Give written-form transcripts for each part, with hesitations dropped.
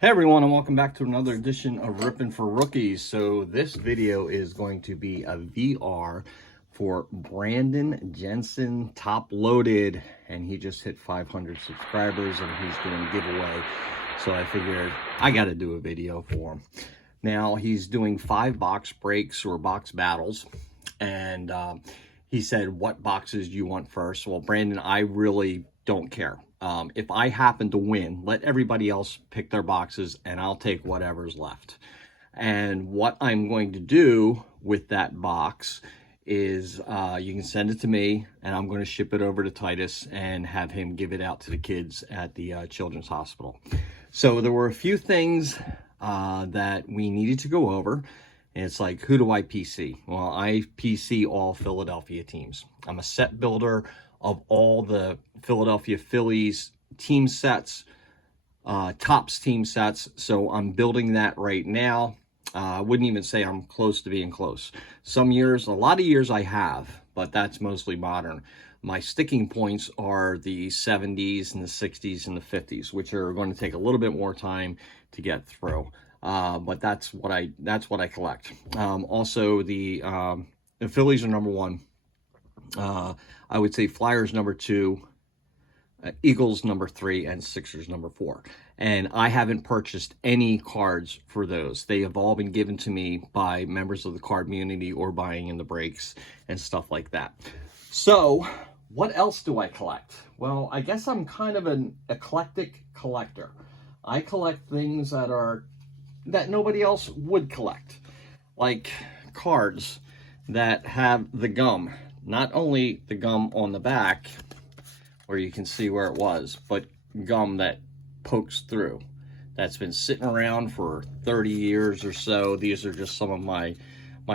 Hey everyone, and welcome back to another edition of Rippin' for Rookies. So this video is going to be a VR for Brandon Jensen, Toploaded, and he just hit 500 subscribers and he's doing a giveaway. So I figured I got to do a video for him. Now he's doing 5 box breaks or box battles, and he said, what boxes do you want first? Well, Brandon, I really don't care. If I happen to win, let everybody else pick their boxes and I'll take whatever's left. And what I'm going to do with that box is you can send it to me and I'm going to ship it over to Titus and have him give it out to the kids at the Children's Hospital. So there were a few things that we needed to go over. And it's like, who do I PC? Well, I PC all Philadelphia teams. I'm a set builder of all the Philadelphia Phillies team sets, Topps team sets. So I'm building that right now. I wouldn't even say I'm close to being close. Some years, a lot of years I have, but that's mostly modern. My sticking points are the 70s and the 60s and the 50s, which are going to take a little bit more time to get through. But that's what I collect. Also, the Phillies are number 1. I would say Flyers number 2, Eagles number 3, and Sixers number 4. And I haven't purchased any cards for those. They have all been given to me by members of the card community or buying in the breaks and stuff like that. So what else do I collect? Well, I guess I'm kind of an eclectic collector. I collect things that nobody else would collect, like cards that have the gum. Not only the gum on the back, where you can see where it was, but gum that pokes through. That's been sitting around for 30 years or so. These are just some of my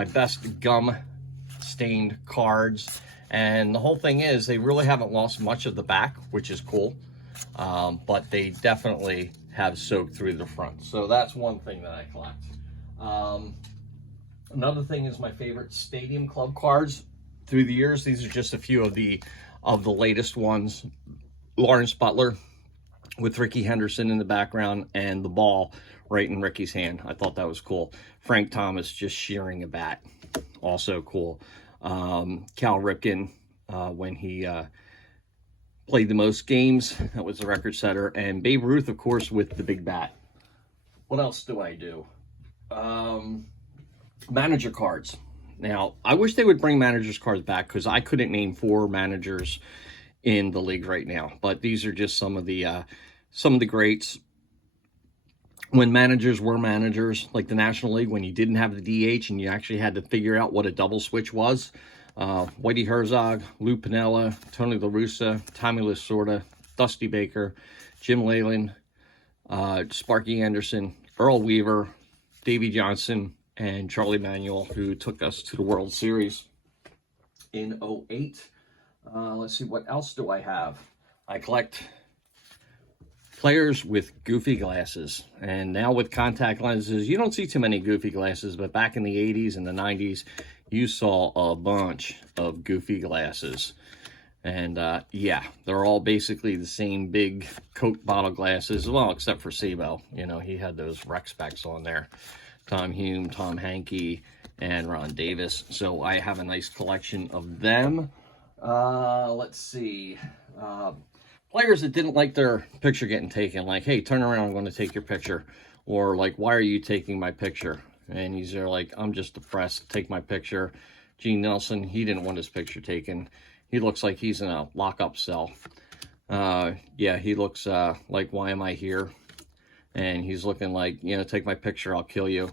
best gum stained cards. And the whole thing is, they really haven't lost much of the back, which is cool. But they definitely have soaked through the front. So that's one thing that I collect. Another thing is my favorite Stadium Club cards through the years. These are just a few of the latest ones. Lawrence Butler with Ricky Henderson in the background and the ball right in Ricky's hand. I thought that was cool. Frank Thomas just shearing a bat. Also cool. Cal Ripken when he played the most games. That was the record setter. And Babe Ruth, of course, with the big bat. What else do I do? Manager cards. Now, I wish they would bring managers cards back because I couldn't name 4 managers in the league right now. But these are just some of the greats. When managers were managers, like the National League, when you didn't have the DH and you actually had to figure out what a double switch was. Whitey Herzog, Lou Piniella, Tony La Russa, Tommy Lasorda, Dusty Baker, Jim Leyland, Sparky Anderson, Earl Weaver, Davey Johnson, and Charlie Manuel, who took us to the World Series in '08. Let's see, what else do I have? I collect players with goofy glasses. And now with contact lenses, you don't see too many goofy glasses, but back in the 80s and the 90s, you saw a bunch of goofy glasses. And yeah, they're all basically the same big Coke bottle glasses, well, except for Sabo. You know, he had those rec specs on there. Tom Hume, Tom Hankey, and Ron Davis. So I have a nice collection of them. Let's see. Players that didn't like their picture getting taken, like, hey, turn around, I'm going to take your picture. Or like, why are you taking my picture? And he's there like, I'm just depressed, take my picture. Gene Nelson, he didn't want his picture taken. He looks like he's in a lockup cell. Yeah, he looks like, why am I here? And he's looking like, you know, take my picture, I'll kill you.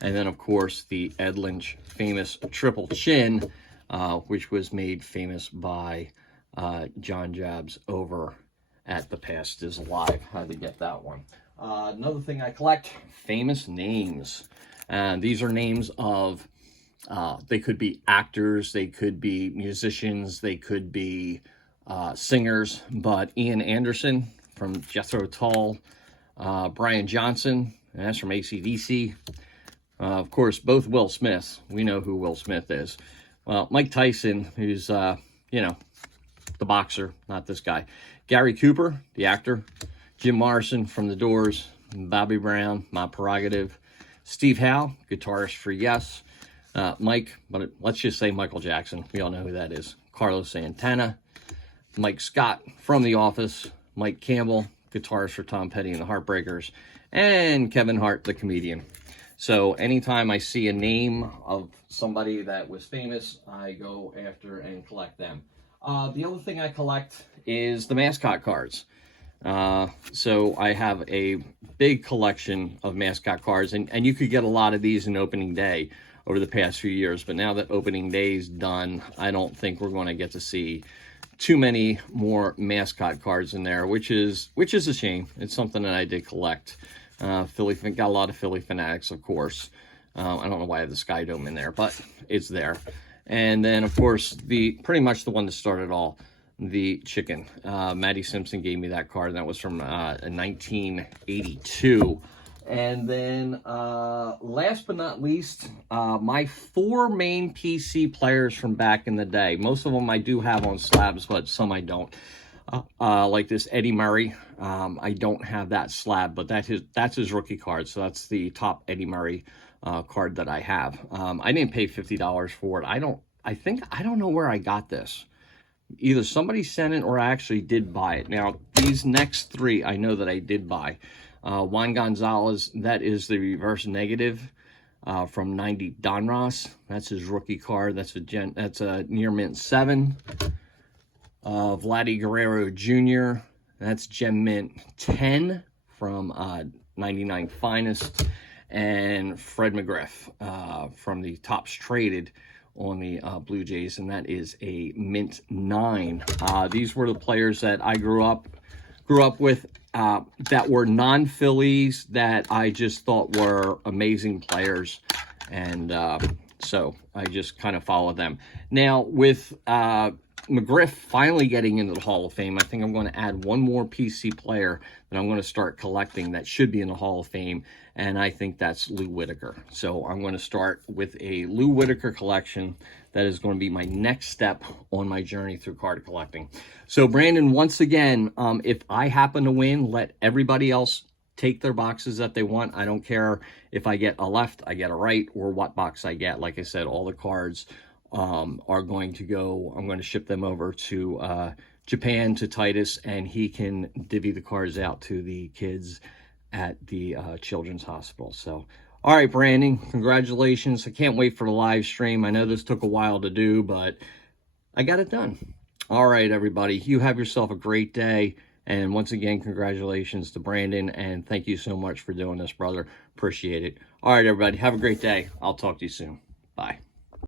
And then, of course, the Ed Lynch famous triple chin, which was made famous by John Jabs over at The Past Is Alive. How to get that one. Another thing I collect, famous names. And these are names of, they could be actors, they could be musicians, they could be singers. But Ian Anderson from Jethro Tull, Brian Johnson, and that's from AC/DC. Of course, both Will Smiths. We know who Will Smith is. Well, Mike Tyson, who's, you know, the boxer, not this guy. Gary Cooper, the actor. Jim Morrison from The Doors. Bobby Brown, My Prerogative, Steve Howe, guitarist for Yes, Mike, but let's just say Michael Jackson. We all know who that is. Carlos Santana, Mike Scott from The Office, Mike Campbell, guitarist for Tom Petty and the Heartbreakers, and Kevin Hart, the comedian. So anytime I see a name of somebody that was famous, I go after and collect them. The other thing I collect is the mascot cards. So I have a big collection of mascot cards, and you could get a lot of these in opening day over the past few years, but now that opening day is done, I don't think we're going to get to see too many more mascot cards in there, which is a shame. It's something that I did collect. Philly, got a lot of Philly fanatics, of course. I don't know why I have the Sky Dome in there, but it's there. And then, of course, pretty much the one that started all, the chicken. Maddie Simpson gave me that card, and that was from 1982. And then, last but not least, my 4 main PC players from back in the day. Most of them I do have on slabs, but some I don't. Like this Eddie Murray. I don't have that slab, but that's his rookie card. So that's the top Eddie Murray card that I have. I didn't pay $50 for it. I don't know where I got this. Either somebody sent it or I actually did buy it. Now, these next 3 I know that I did buy. Juan Gonzalez, that is the reverse negative from 90 Donruss. That's his rookie card. That's a near mint 7. Vladdy Guerrero Jr., that's gem mint 10 from 99 Finest. And Fred McGriff from the Tops Traded on the Blue Jays, and that is a mint 9. These were the players that I grew up with that were non-Phillies that I just thought were amazing players, and so I just kind of followed them. Now, with McGriff finally getting into the Hall of Fame, I think I'm going to add one more PC player that I'm going to start collecting that should be in the Hall of Fame, and I think that's Lou Whitaker. So I'm going to start with a Lou Whitaker collection. That is going to be my next step on my journey through card collecting. So Brandon, once again, if I happen to win, let everybody else take their boxes that they want. I don't care if I get a left, I get a right, or what box I get. Like I said, all the cards are going to go, I'm going to ship them over to Japan, to Titus, and he can divvy the cards out to the kids at the Children's Hospital. So, all right, Brandon, congratulations. I can't wait for the live stream. I know this took a while to do, but I got it done. All right, everybody, you have yourself a great day. And once again, congratulations to Brandon, and thank you so much for doing this, brother. Appreciate it. All right, everybody, have a great day. I'll talk to you soon. Bye.